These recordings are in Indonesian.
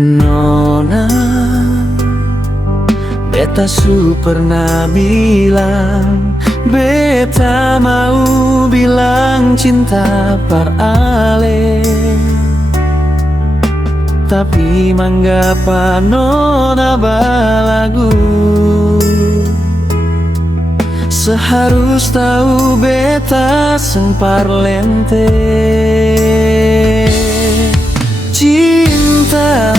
Nona, beta su pernah bilang, beta mau bilang cinta par ale, tapi manggapa nona balagu. Seharus tahu beta seng parlente. Cinta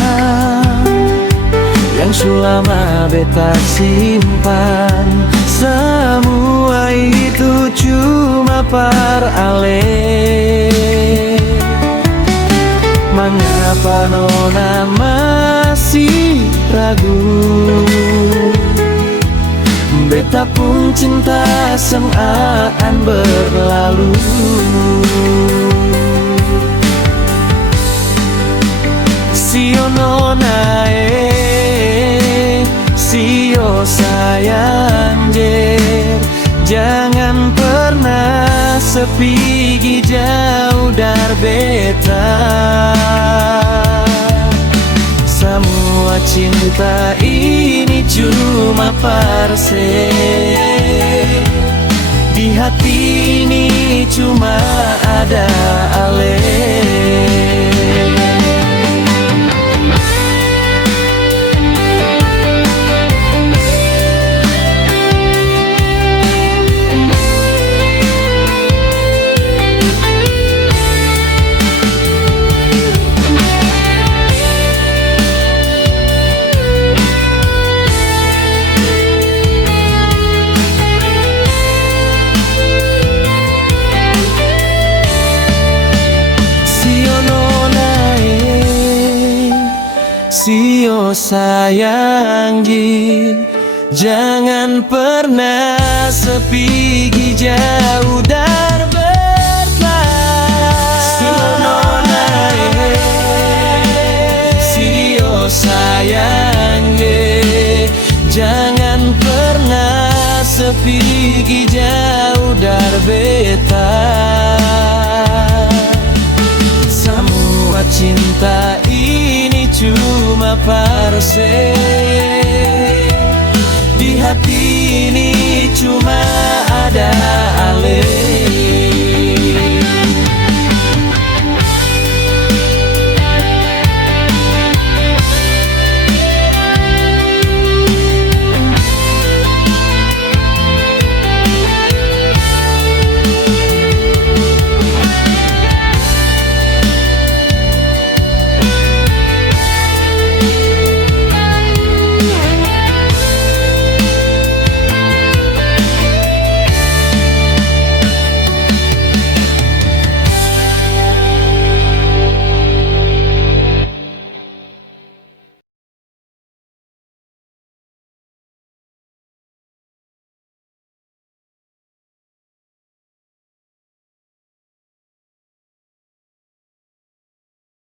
yang sulama beta simpan, semua itu cuma par ale. Mengapa nona masih ragu? Beta pun cinta seakan berlalu. Sio nona sio sayang jer, jangan pernah sepi jauh dari beta. Semua cinta ini cuma parse, di hati ini cuma ada ale. Sio sayang jin, jangan pernah sepi jauh dari beta. Sio nona sio sayang jangan pernah sepi jauh dari beta. Semua cinta ini cuma parse, di hati ini cuma ada ale.